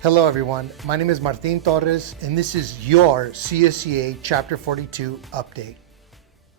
Hello everyone, my name is Martin Torres and this is your CSEA Chapter 42 update.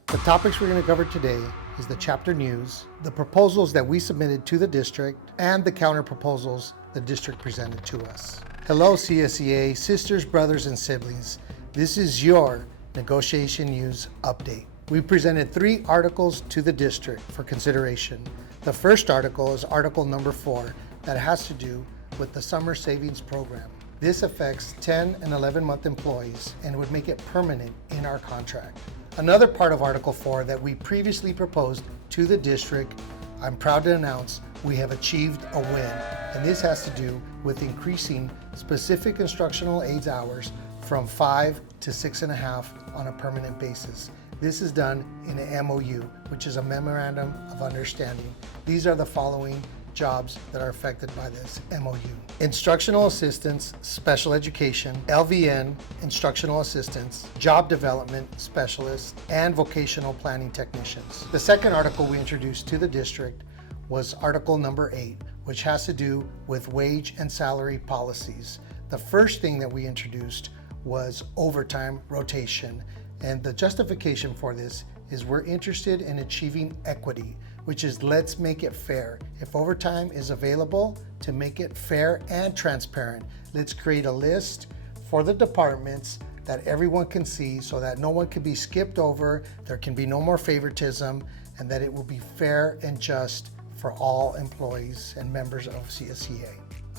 The topics we're going to cover today is the chapter news, the proposals that we submitted to the district, and the counter proposals the district presented to us. Hello CSEA, sisters, brothers, and siblings. This is your negotiation news update. We presented 3 articles to the district for consideration. The first article is article number 4 that has to do with the summer savings program. This affects 10 and 11-month employees and would make it permanent in our contract. Another part of Article 4 that we previously proposed to the district, I'm proud to announce we have achieved a win, and this has to do with increasing specific instructional aids hours from 5 to 6.5 on a permanent basis. This is done in an MOU, which is a Memorandum of Understanding. These are the following jobs that are affected by this MOU. Instructional assistants, special education, LVN, instructional assistants, job development specialists, and vocational planning technicians. The second article we introduced to the district was article number 8, which has to do with wage and salary policies. The first thing that we introduced was overtime rotation, and the justification for this is we're interested in achieving equity, which is let's make it fair. If overtime is available, to make it fair and transparent, let's create a list for the departments that everyone can see so that no one can be skipped over, there can be no more favoritism, and that it will be fair and just for all employees and members of CSEA.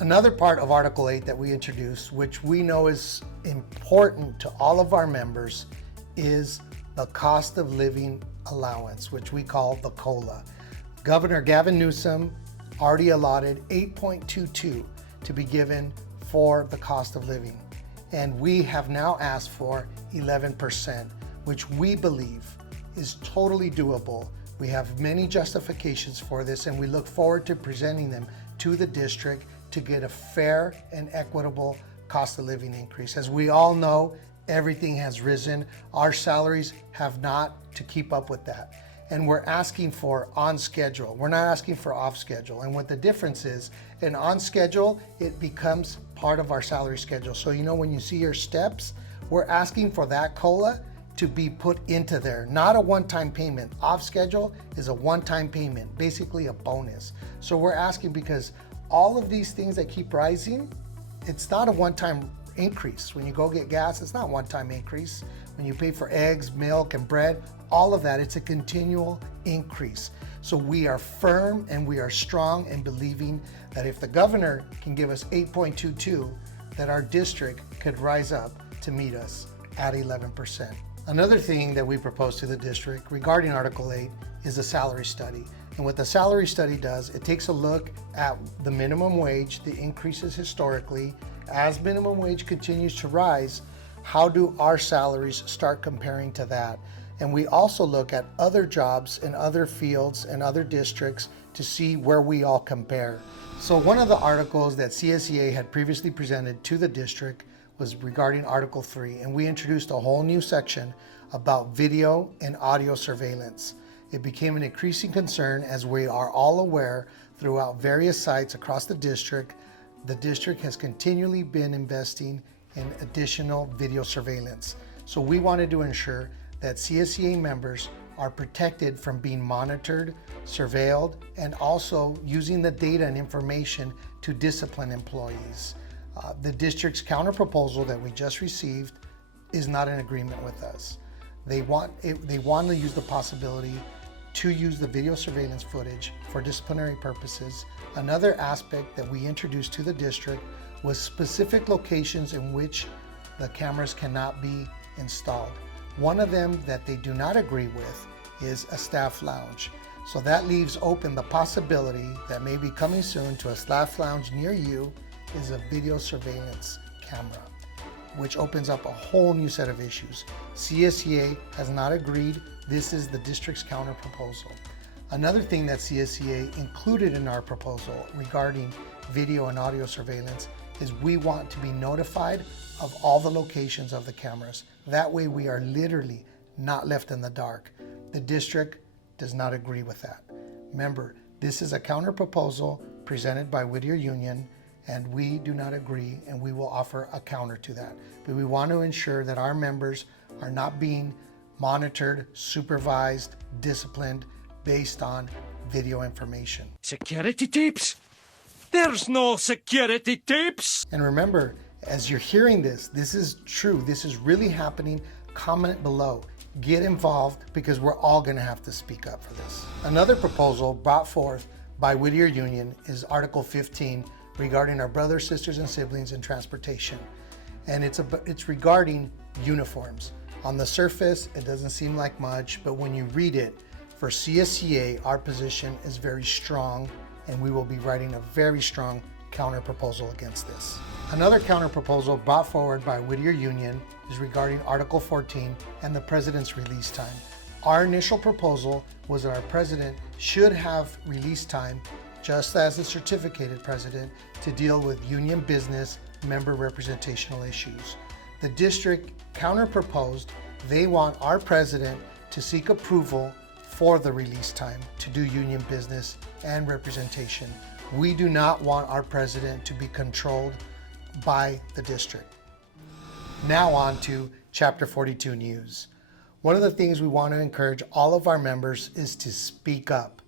Another part of Article 8 that we introduced, which we know is important to all of our members, is the cost of living allowance, which we call the COLA. Governor Gavin Newsom already allotted 8.22 to be given for the cost of living. And we have now asked for 11%, which we believe is totally doable. We have many justifications for this, and we look forward to presenting them to the district to get a fair and equitable cost of living increase. As we all know, everything has risen. Our salaries have not to keep up with that. And we're asking for on schedule. We're not asking for off schedule. And what the difference is, in on schedule, it becomes part of our salary schedule. So you know when you see your steps, we're asking for that COLA to be put into there, not a one-time payment. Off schedule is a one-time payment, basically a bonus. So we're asking because all of these things that keep rising, it's not a one-time increase. When you go get gas, it's not a one-time increase. When you pay for eggs, milk, and bread, all of that, it's a continual increase. So we are firm and we are strong in believing that if the governor can give us 8.22, that our district could rise up to meet us at 11%. Another thing that we propose to the district regarding Article 8 is a salary study. And what the salary study does, it takes a look at the minimum wage, the increases historically. As minimum wage continues to rise, how do our salaries start comparing to that? And we also look at other jobs in other fields and other districts to see where we all compare. So one of the articles that CSEA had previously presented to the district was regarding Article 3, and we introduced a whole new section about video and audio surveillance. It became an increasing concern, as we are all aware, throughout various sites across the district has continually been investing in additional video surveillance. So we wanted to ensure that CSEA members are protected from being monitored, surveilled, and also using the data and information to discipline employees. The district's counterproposal that we just received is not in agreement with us. They want to use the possibility to use the video surveillance footage for disciplinary purposes. Another aspect that we introduced to the district was specific locations in which the cameras cannot be installed. One of them that they do not agree with is a staff lounge. So that leaves open the possibility that maybe coming soon to a staff lounge near you is a video surveillance camera, which opens up a whole new set of issues. CSEA has not agreed. This is the district's counter proposal. Another thing that CSEA included in our proposal regarding video and audio surveillance is we want to be notified of all the locations of the cameras. That way we are literally not left in the dark. The district does not agree with that. Remember, this is a counter proposal presented by Whittier Union. and we do not agree, and we will offer a counter to that. But we want to ensure that our members are not being monitored, supervised, disciplined based on video information. Security tapes? There's no security tapes! And remember, as you're hearing this, this is true. This is really happening. Comment below. Get involved, because we're all going to have to speak up for this. Another proposal brought forth by Whittier Union is Article 15 regarding our brothers, sisters, and siblings in transportation. And it's regarding uniforms. On the surface, it doesn't seem like much, but when you read it, for CSEA, our position is very strong, and we will be writing a very strong counter proposal against this. Another counter proposal brought forward by Whittier Union is regarding Article 14 and the president's release time. Our initial proposal was that our president should have release time, just as the certificated president, to deal with union business member representational issues. The district counter proposed they want our president to seek approval for the release time to do union business and representation. We do not want our president to be controlled by the district. Now on to Chapter 42 news. One of the things we want to encourage all of our members is to speak up.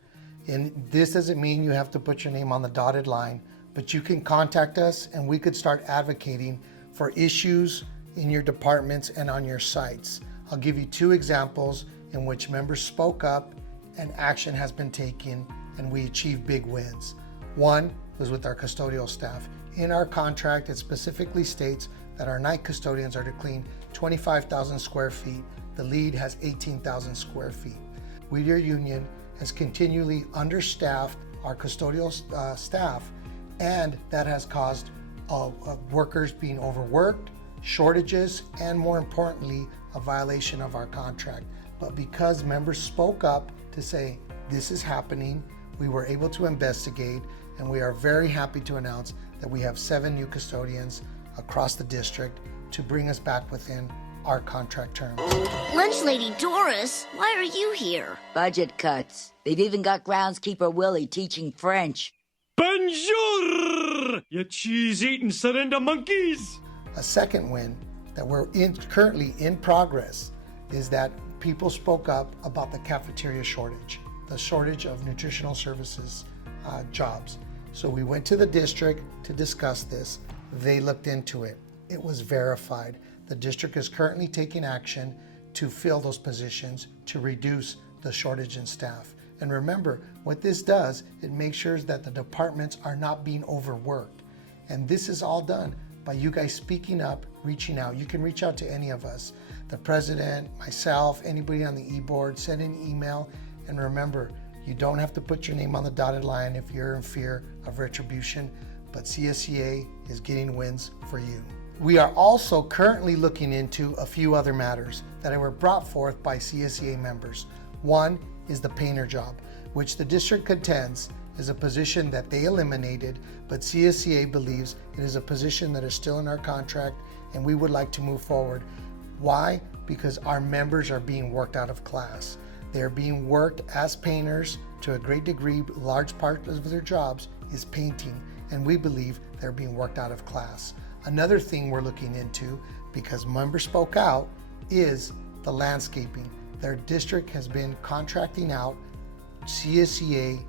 And this doesn't mean you have to put your name on the dotted line, but you can contact us and we could start advocating for issues in your departments and on your sites. I'll give you two examples in which members spoke up and action has been taken and we achieved big wins. One was with our custodial staff. In our contract, it specifically states that our night custodians are to clean 25,000 square feet. The lead has 18,000 square feet. Whittier Union has continually understaffed our custodial staff, and that has caused workers being overworked, shortages, and more importantly, a violation of our contract. But because members spoke up to say this is happening, we were able to investigate, and we are very happy to announce that we have 7 new custodians across the district to bring us back within our contract terms. Lunch Lady Doris, why are you here? Budget cuts. They've even got groundskeeper Willie teaching French. Bonjour, you cheese-eating surrender monkeys! A second win that we're currently in progress is that people spoke up about the cafeteria shortage, the shortage of nutritional services jobs. So we went to the district to discuss this. They looked into it. It was verified. The district is currently taking action to fill those positions to reduce the shortage in staff. And remember, what this does, it makes sure that the departments are not being overworked. And this is all done by you guys speaking up, reaching out. You can reach out to any of us, the president, myself, anybody on the e-board, send an email. And remember, you don't have to put your name on the dotted line if you're in fear of retribution, but CSEA is getting wins for you. We are also currently looking into a few other matters that were brought forth by CSEA members. One is the painter job, which the district contends is a position that they eliminated, but CSEA believes it is a position that is still in our contract and we would like to move forward. Why? Because our members are being worked out of class. They're being worked as painters to a great degree. Large part of their jobs is painting, and we believe they're being worked out of class. Another thing we're looking into, because members spoke out, is the landscaping. Their district has been contracting out CSEA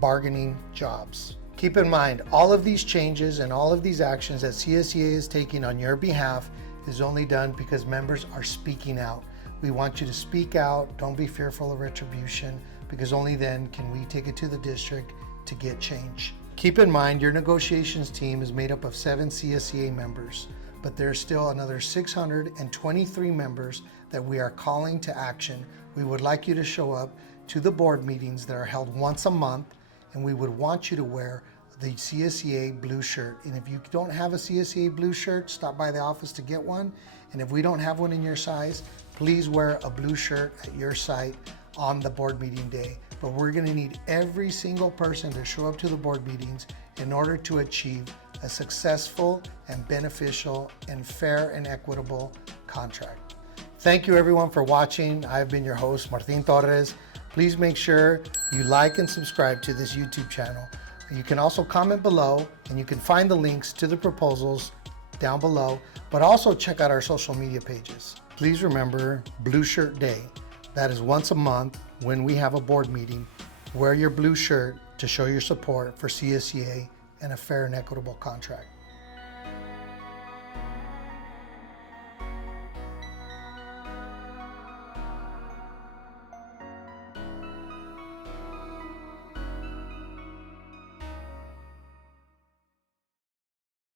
bargaining jobs. Keep in mind, all of these changes and all of these actions that CSEA is taking on your behalf is only done because members are speaking out. We want you to speak out. Don't be fearful of retribution, because only then can we take it to the district to get change. Keep in mind, your negotiations team is made up of 7 CSEA members, but there's still another 623 members that we are calling to action. We would like you to show up to the board meetings that are held once a month, and we would want you to wear the CSEA blue shirt. And if you don't have a CSEA blue shirt, stop by the office to get one. And if we don't have one in your size, please wear a blue shirt at your site on the board meeting day. But we're gonna need every single person to show up to the board meetings in order to achieve a successful and beneficial and fair and equitable contract. Thank you everyone for watching. I've been your host, Martin Torres. Please make sure you like and subscribe to this YouTube channel. You can also comment below, and you can find the links to the proposals down below, but also check out our social media pages. Please remember Blue Shirt Day. That is once a month when we have a board meeting. Wear your blue shirt to show your support for CSEA and a fair and equitable contract.